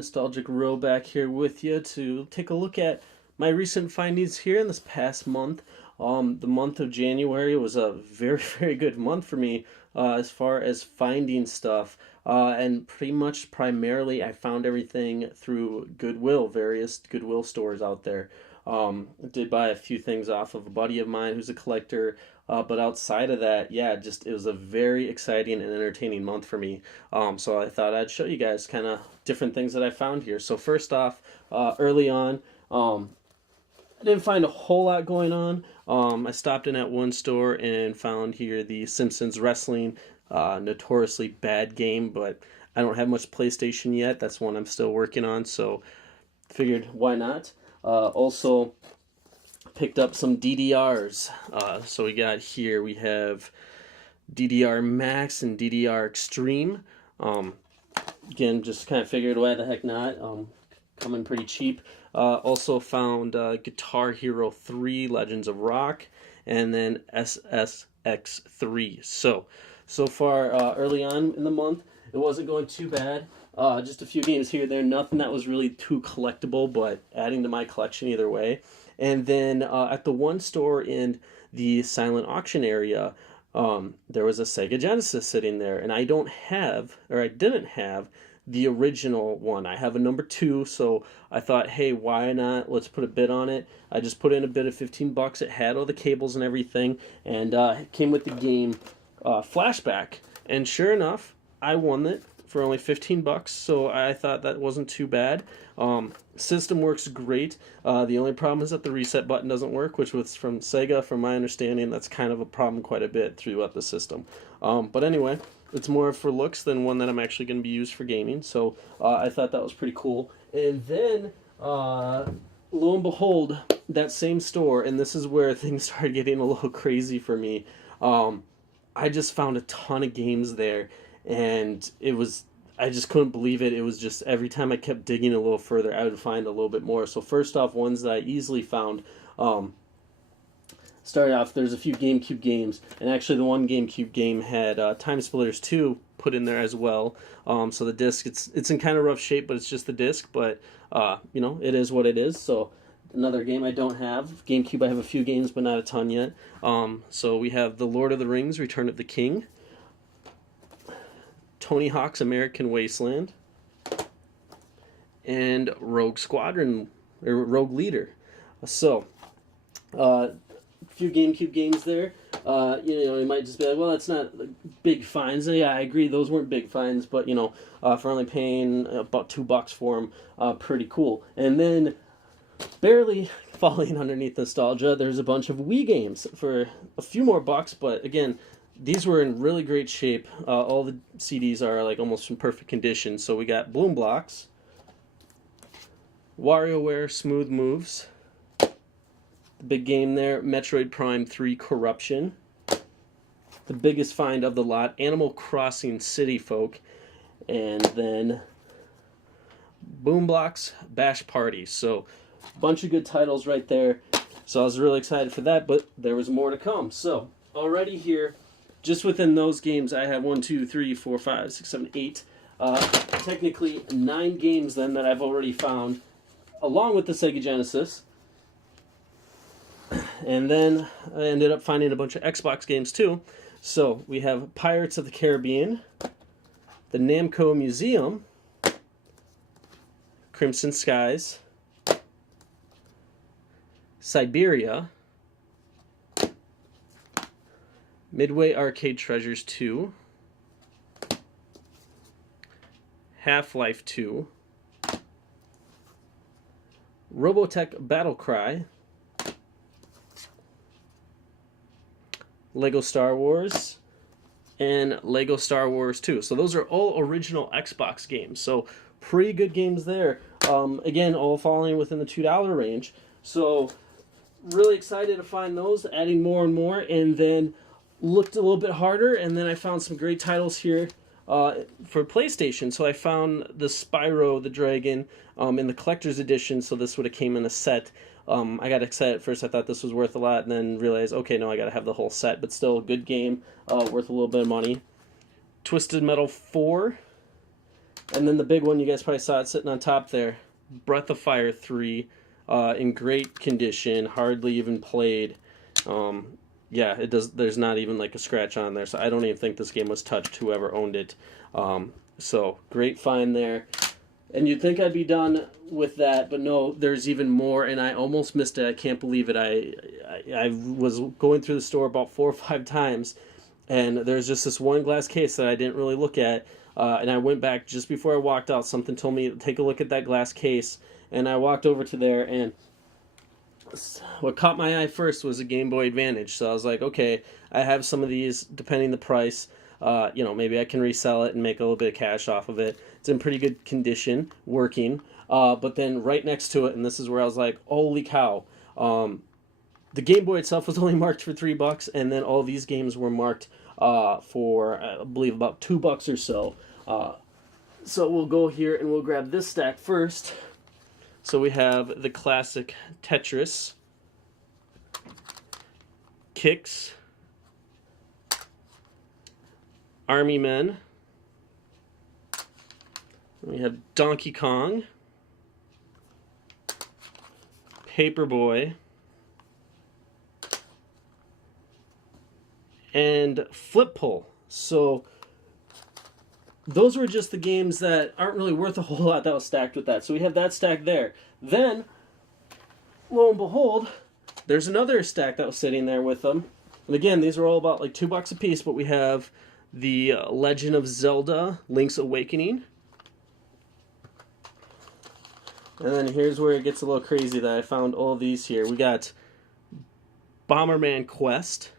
Nostalgic Row back here with you to take a look at my recent findings here in this past month. The month of January was a very, very good month for me as far as finding stuff. And pretty much primarily I found everything through Goodwill, various Goodwill stores out there. I did buy a few things off of a buddy of mine who's a collector. But outside of that, yeah, just it was a very exciting and entertaining month for me. So I thought I'd show you guys kind of different things that I found here. So first off, early on, I didn't find a whole lot going on. I stopped in at one store and found here the Simpsons Wrestling, notoriously bad game, but I don't have much PlayStation yet. That's one I'm still working on, so figured why not. Also picked up some DDRs. So we have DDR Max and DDR Extreme. Again, just kind of figured why the heck not. Coming pretty cheap. Also found Guitar Hero 3 Legends of Rock, and then SSX3. So far, early on in the month, it wasn't going too bad. Just a few games here and there, nothing that was really too collectible, but adding to my collection either way. And then at the one store in the silent auction area, there was a Sega Genesis sitting there, and I didn't have the original one. I have a number 2, so I thought, hey, why not? Let's put a bid on it. I just put in a bid of $15. It had all the cables and everything, and it came with the game Flashback. And sure enough, I won it for only $15, so I thought that wasn't too bad. System works great. The only problem is that the reset button doesn't work, which was from Sega, from my understanding, that's kind of a problem quite a bit throughout the system. But anyway, it's more for looks than one that I'm actually going to be used for gaming, so I thought that was pretty cool. And then, lo and behold, that same store, and this is where things started getting a little crazy for me, I just found a ton of games there, and I just couldn't believe it. It was just every time I kept digging a little further, I would find a little bit more. So first off, ones that I easily found, started off, there's a few GameCube games, and actually the one GameCube game had Time Splitters 2 put in there as well. So the disc, it's in kind of rough shape, but it's just the disc, but it is what it is. So another game I don't have. GameCube, I have a few games, but not a ton yet. So we have The Lord of the Rings, Return of the King, Tony Hawk's American Wasteland, and Rogue Leader. So, a few GameCube games there. You might just be like, well, that's not big finds. Yeah, I agree, those weren't big finds, but, for only paying about $2 for them, pretty cool. And then, barely falling underneath nostalgia, there's a bunch of Wii games for a few more bucks, but again, these were in really great shape. All the CDs are like almost in perfect condition. So we got Bloom Blocks, WarioWare Smooth Moves, the big game there, Metroid Prime 3 Corruption, the biggest find of the lot, Animal Crossing City Folk, and then Boom Blocks Bash Party. So a bunch of good titles right there. So I was really excited for that, but there was more to come. So already here, just within those games, I have 1, 2, 3, 4, 5, 6, 7, 8. Technically 9 games then that I've already found, along with the Sega Genesis. And then I ended up finding a bunch of Xbox games too. So we have Pirates of the Caribbean, the Namco Museum, Crimson Skies, Siberia, Midway Arcade Treasures 2, Half-Life 2, Robotech Battle Cry, Lego Star Wars, and Lego Star Wars 2. So those are all original Xbox games. So pretty good games there. Again, all falling within the $2 range. So really excited to find those, adding more and more, and then looked a little bit harder, and then I found some great titles here for PlayStation. So I found the Spyro the Dragon in the collector's edition, so this would have came in a set. I got excited at first. I thought this was worth a lot, and then realized, okay, no, I got to have the whole set, but still a good game, worth a little bit of money. Twisted Metal 4, And then the big one, you guys probably saw it sitting on top there, Breath of Fire 3, in great condition, hardly even played. Yeah, it does. There's not even like a scratch on there, so I don't even think this game was touched, whoever owned it. So great find there. And you'd think I'd be done with that, but no, there's even more, and I almost missed it. I can't believe it. I was going through the store about 4 or 5 times, and there's just this one glass case that I didn't really look at, and I went back just before I walked out. Something told me, take a look at that glass case, and I walked over to there, and what caught my eye first was a Game Boy Advance. So I was like, okay, I have some of these, depending the price. Maybe I can resell it and make a little bit of cash off of it. It's in pretty good condition, working. But then right next to it, and this is where I was like, holy cow. The Game Boy itself was only marked for $3, and then all these games were marked for, I believe, about $2 or so. So we'll go here and we'll grab this stack first. So we have the classic Tetris, Kicks, Army Men. We have Donkey Kong, Paperboy, and Flip Pull. So those were just the games that aren't really worth a whole lot that was stacked with that. So we have that stack there. Then, lo and behold, there's another stack that was sitting there with them. And again, these are all about like $2 a piece, but we have the Legend of Zelda Link's Awakening. And then here's where it gets a little crazy that I found all these here. We got Bomberman Quest,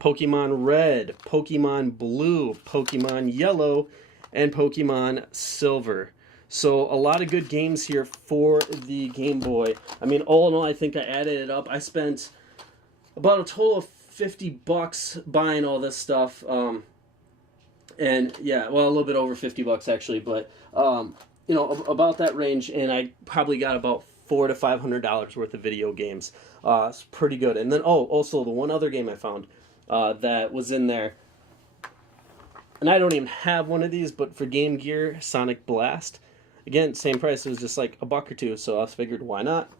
Pokemon Red, Pokemon Blue, Pokemon Yellow, and Pokemon Silver. So a lot of good games here for the Game Boy. I mean, all in all, I think I added it up. I spent about a total of $50 buying all this stuff. And yeah, well, a little bit over $50 actually, but about that range. And I probably got about $400 to $500 worth of video games. It's pretty good. And then also the one other game I found that was in there, and I don't even have one of these, but for Game Gear, Sonic Blast. Again, same price. It was just like $1 or $2, so I figured, why not?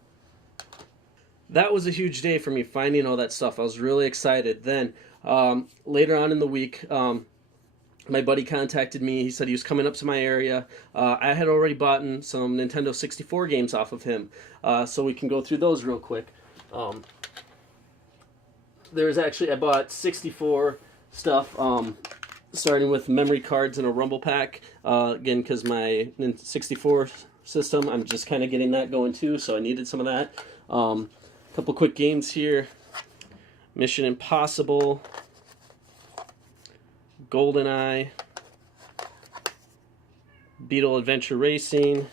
That was a huge day for me, finding all that stuff. I was really excited. Then, later on in the week, my buddy contacted me. He said he was coming up to my area. I had already bought some Nintendo 64 games off of him, so we can go through those real quick. I bought 64 stuff, starting with memory cards and a rumble pack. Again, because my 64 system, I'm just kind of getting that going too, so I needed some of that. Couple quick games here. Mission Impossible, GoldenEye, Beetle Adventure Racing,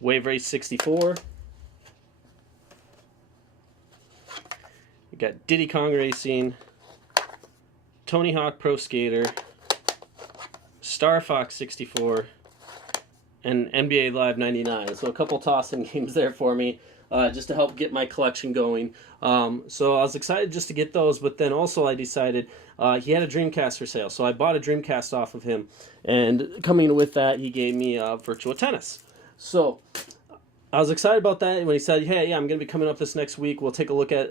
Wave Race 64. We got Diddy Kong Racing, Tony Hawk Pro Skater, Star Fox 64, and NBA Live 99. So a couple toss-in games there for me, just to help get my collection going. So I was excited just to get those, but then also I decided he had a Dreamcast for sale. So I bought a Dreamcast off of him, and coming with that, he gave me Virtual Tennis. So I was excited about that when he said, hey, yeah, I'm going to be coming up this next week. We'll take a look at,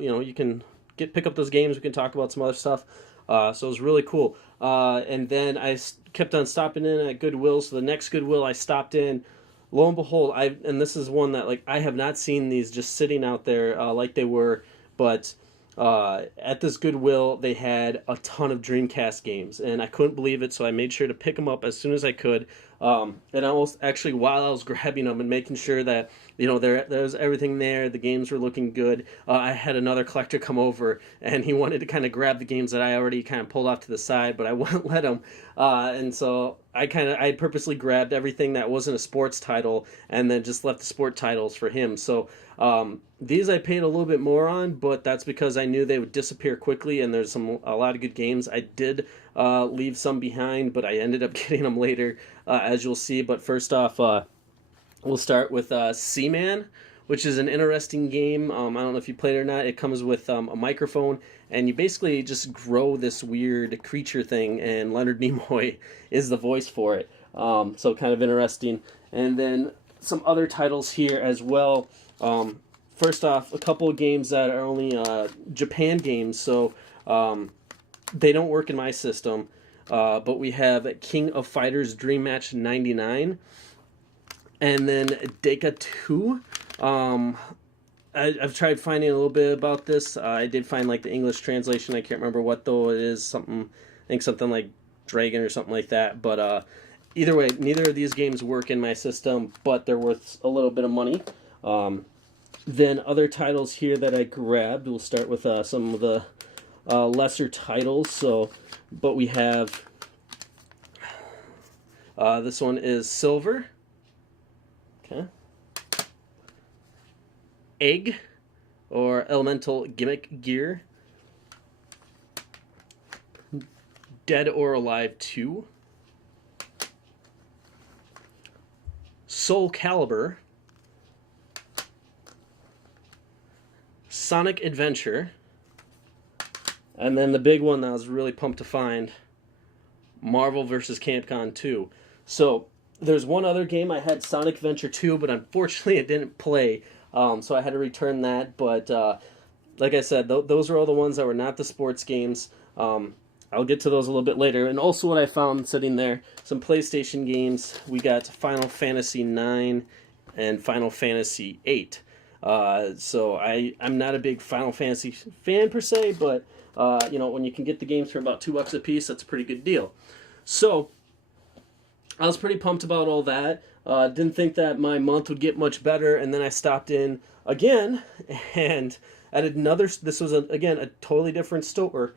you can pick up those games. We can talk about some other stuff. So it was really cool. And then I kept on stopping in at Goodwill. So the next Goodwill I stopped in, lo and behold, and this is one that I have not seen these just sitting out there like they were, but at this Goodwill they had a ton of Dreamcast games, and I couldn't believe it. So I made sure to pick them up as soon as I could. And actually while I was grabbing them and making sure that there was everything there, the games were looking good, I had another collector come over, and he wanted to kind of grab the games that I already kind of pulled off to the side, but I wouldn't let him. And so I purposely grabbed everything that wasn't a sports title, and then just left the sport titles for him. So these I paid a little bit more on, but that's because I knew they would disappear quickly, and there's a lot of good games. I did leave some behind, but I ended up getting them later, as you'll see. But first off, we'll start with Seaman, which is an interesting game. I don't know if you played it or not. It comes with a microphone, and you basically just grow this weird creature thing, and Leonard Nimoy is the voice for it. So kind of interesting. And then some other titles here as well. First off, a couple of games that are only Japan games, so they don't work in my system. But we have King of Fighters Dream Match 99, and then Deka 2. I've tried finding a little bit about this. I did find like the English translation. I can't remember what though it is. I think something like Dragon or something like that. But either way, neither of these games work in my system, but they're worth a little bit of money. Then other titles here that I grabbed. We'll start with some of the lesser titles. But we have this one is Silver. Okay. Egg, or Elemental Gimmick Gear. Dead or Alive 2. Soul Calibur. Sonic Adventure. And then the big one that I was really pumped to find, Marvel vs. Capcom 2. So there's one other game. I had Sonic Adventure 2, but unfortunately it didn't play. So I had to return that. But like I said, those are all the ones that were not the sports games. I'll get to those a little bit later. And also what I found sitting there, some PlayStation games. We got Final Fantasy 9 and Final Fantasy 8. So I'm not a big Final Fantasy fan per se, but when you can get the games for about $2 a piece, that's a pretty good deal. So I was pretty pumped about all that. Didn't think that my month would get much better, and then I stopped in again and at another. This was again a totally different store.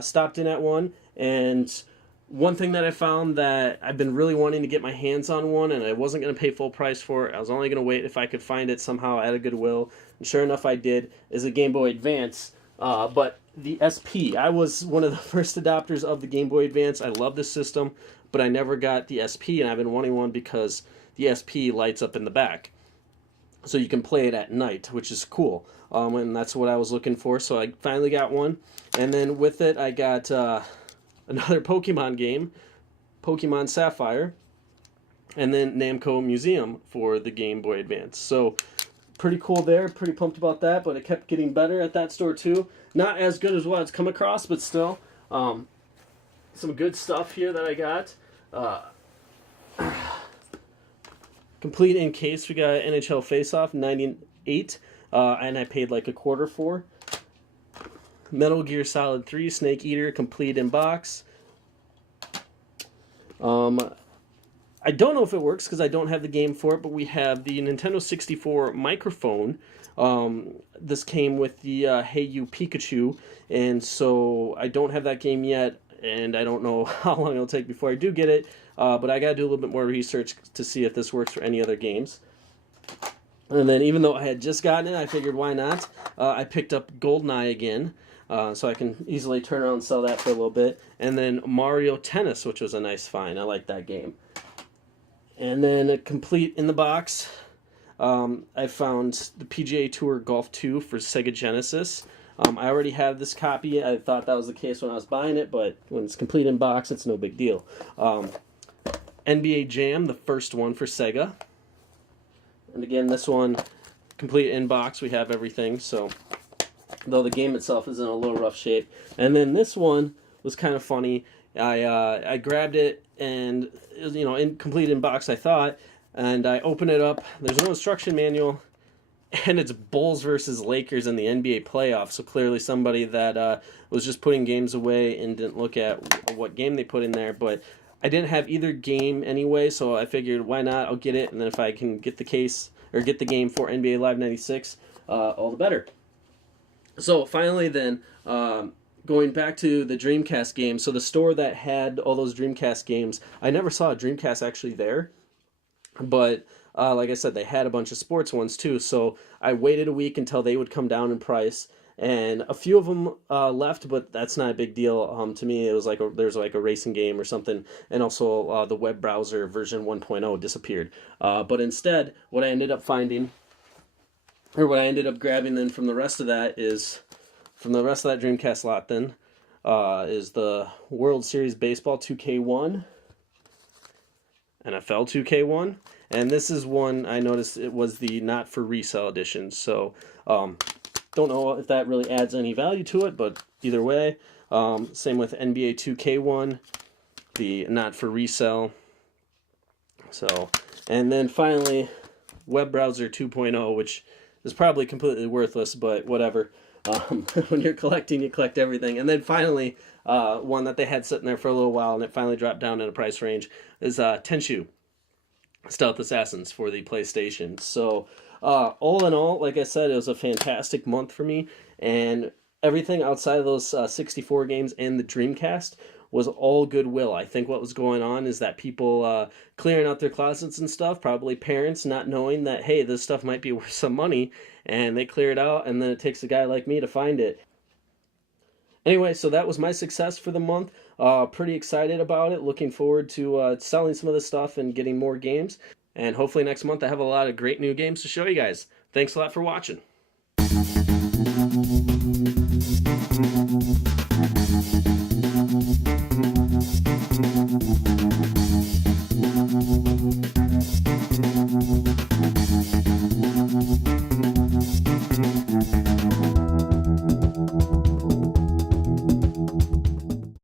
Stopped in at one, and one thing that I found that I've been really wanting to get my hands on one, and I wasn't going to pay full price for it. I was only going to wait if I could find it somehow at a Goodwill, and sure enough, I did. Is a Game Boy Advance, but the SP. I was one of the first adopters of the Game Boy Advance. I love this system, but I never got the SP, and I've been wanting one because the SP lights up in the back, so you can play it at night, which is cool. And that's what I was looking for, so I finally got one. And then with it, I got another Pokemon game, Pokemon Sapphire, and then Namco Museum for the Game Boy Advance. So pretty cool there, pretty pumped about that, but it kept getting better at that store too. Not as good as what it's come across, but still. Some good stuff here that I got. Complete in case, we got NHL Face-Off 98, and I paid like $0.25 for. Metal Gear Solid 3 Snake Eater complete in box. I don't know if it works because I don't have the game for it, but we have the Nintendo 64 microphone. This came with the Hey You Pikachu, and so I don't have that game yet, and I don't know how long it'll take before I do get it, but I gotta do a little bit more research to see if this works for any other games. And then even though I had just gotten it, I figured why not? I picked up GoldenEye again, so I can easily turn around and sell that for a little bit. And then Mario Tennis, which was a nice find. I like that game. And then complete in the box, I found the PGA Tour Golf 2 for Sega Genesis. I already have this copy. I thought that was the case when I was buying it, but when it's complete in box, it's no big deal. NBA Jam, the first one for Sega. And again, this one, complete in box, we have everything, so though the game itself is in a little rough shape. And then this one was kind of funny. I grabbed it, and in complete in box, I thought, and I open it up. There's no instruction manual, and it's Bulls versus Lakers in the NBA playoffs. So clearly somebody that was just putting games away and didn't look at what game they put in there. But I didn't have either game anyway, so I figured why not? I'll get it, and then if I can get the case or get the game for NBA Live 96, all the better. So finally, then. Going back to the Dreamcast games, so the store that had all those Dreamcast games, I never saw a Dreamcast actually there, but like I said, they had a bunch of sports ones too, so I waited a week until they would come down in price, and a few of them left, but that's not a big deal. To me, it was like there's like a racing game or something, and also the web browser version 1.0 disappeared. But instead, what I ended up finding or what I ended up grabbing then from the rest of that is, from the rest of that Dreamcast lot then, is the World Series Baseball 2K1, NFL 2K1, and this is one I noticed it was the not for resale edition. So don't know if that really adds any value to it, but either way, same with NBA 2K1, the not for resale. So, and then finally, web browser 2.0, which is probably completely worthless, but whatever. When you're collecting, you collect everything. And then finally, one that they had sitting there for a little while, and it finally dropped down in a price range, is Tenchu Stealth Assassins for the PlayStation. So, all in all, like I said, it was a fantastic month for me, and everything outside of those 64 games and the Dreamcast was all goodwill. I think what was going on is that people clearing out their closets and stuff, probably parents not knowing that, hey, this stuff might be worth some money, and they clear it out, and then it takes a guy like me to find it. Anyway, so that was my success for the month. Pretty excited about it. Looking forward to selling some of this stuff and getting more games. And hopefully next month I have a lot of great new games to show you guys. Thanks a lot for watching.